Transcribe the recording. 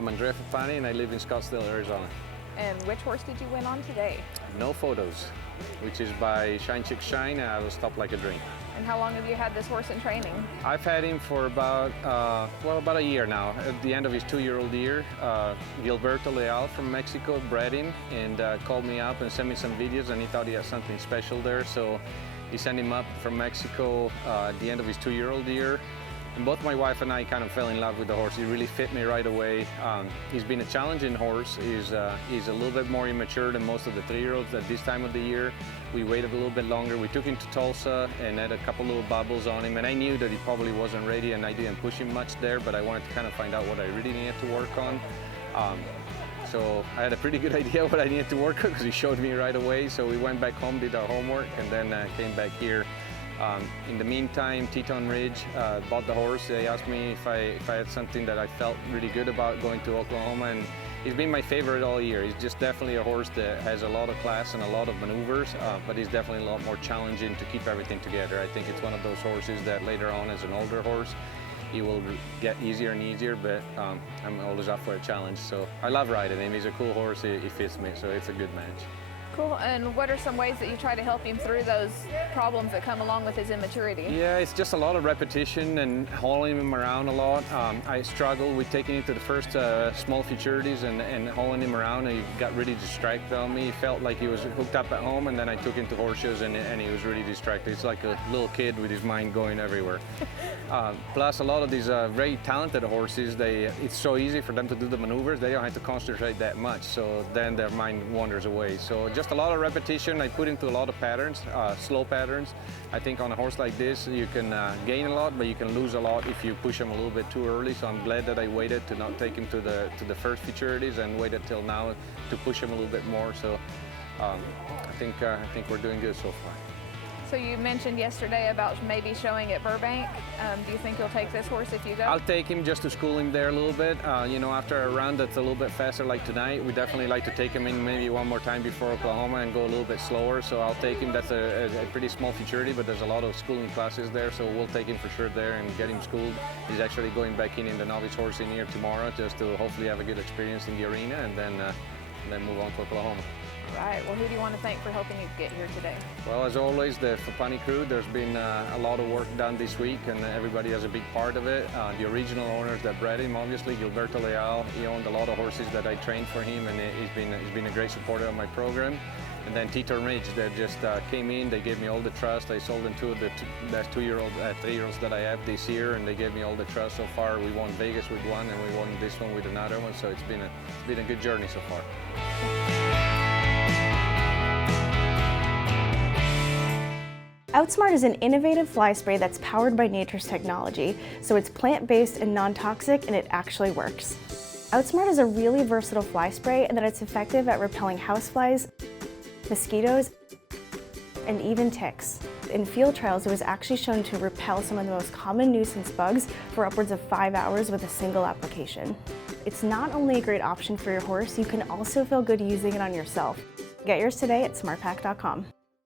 I'm Andrea Fappani and I live in Scottsdale, Arizona. And which horse did you win on today? No Photos, which is by Shine Chick Shine, and I will Stop Like a Dream. And how long have you had this horse in training? I've had him for about a year now. At the end of his 2-year-old year, Gilberto Leal from Mexico bred him and called me up and sent me some videos, and he thought he had something special there. So he sent him up from Mexico at the end of his 2-year-old year. And both my wife and I kind of fell in love with the horse. He really fit me right away. He's been a challenging horse. He's a little bit more immature than most of the 3-year-olds at this time of the year. We waited a little bit longer. We took him to Tulsa and had a couple little bubbles on him. And I knew that he probably wasn't ready, and I didn't push him much there, but I wanted to kind of find out what I really needed to work on. So I had a pretty good idea what I needed to work on because he showed me right away. So we went back home, did our homework, and then came back here. In the meantime, Teton Ridge bought the horse. They asked me if I had something that I felt really good about going to Oklahoma, and he's been my favorite all year. He's just definitely a horse that has a lot of class and a lot of maneuvers, but he's definitely a lot more challenging to keep everything together. I think it's one of those horses that later on, as an older horse, he will get easier and easier, but I'm always up for a challenge. So I love riding him. He's a cool horse. He fits me, so it's a good match. Cool. And what are some ways that you try to help him through those problems that come along with his immaturity? Yeah, it's just a lot of repetition and hauling him around a lot. I struggled with taking him to the first small futurities and hauling him around, and he got really distracted on me. He felt like he was hooked up at home, and then I took him to horse shows and he was really distracted. It's like a little kid with his mind going everywhere. Plus, a lot of these very talented horses, it's so easy for them to do the maneuvers, they don't have to concentrate that much, so then their mind wanders away. So just a lot of repetition. I put into a lot of patterns, slow patterns. I think on a horse like this, you can gain a lot, but you can lose a lot if you push him a little bit too early. So I'm glad that I waited to not take him to the first futurities and waited till now to push him a little bit more. So I think we're doing good so far. So you mentioned yesterday about maybe showing at Burbank. Do you think you'll take this horse if you go? I'll take him just to school him there a little bit. After a run that's a little bit faster like tonight, we definitely like to take him in maybe one more time before Oklahoma and go a little bit slower. So I'll take him. That's a pretty small futurity, but there's a lot of schooling classes there, so we'll take him for sure there and get him schooled. He's actually going back in the novice horsing here tomorrow just to hopefully have a good experience in the arena and then move on to Oklahoma. Right. Well, who do you want to thank for helping you get here today? Well, as always, the Fappani crew. There's been a lot of work done this week, and everybody has a big part of it. The original owners that bred him, obviously, Gilberto Leal, he owned a lot of horses that I trained for him, and he's been a great supporter of my program. And then Teton Ridge, that just came in. They gave me all the trust. I sold them two of the best 2-year-olds, 3-year-olds that I have this year, and they gave me all the trust so far. We won Vegas with one, and we won this one with another one. So it's been a good journey so far. Outsmart is an innovative fly spray that's powered by nature's technology, so it's plant-based and non-toxic, and it actually works. Outsmart is a really versatile fly spray in that it's effective at repelling houseflies, mosquitoes, and even ticks. In field trials, it was actually shown to repel some of the most common nuisance bugs for upwards of 5 hours with a single application. It's not only a great option for your horse, you can also feel good using it on yourself. Get yours today at smartpack.com.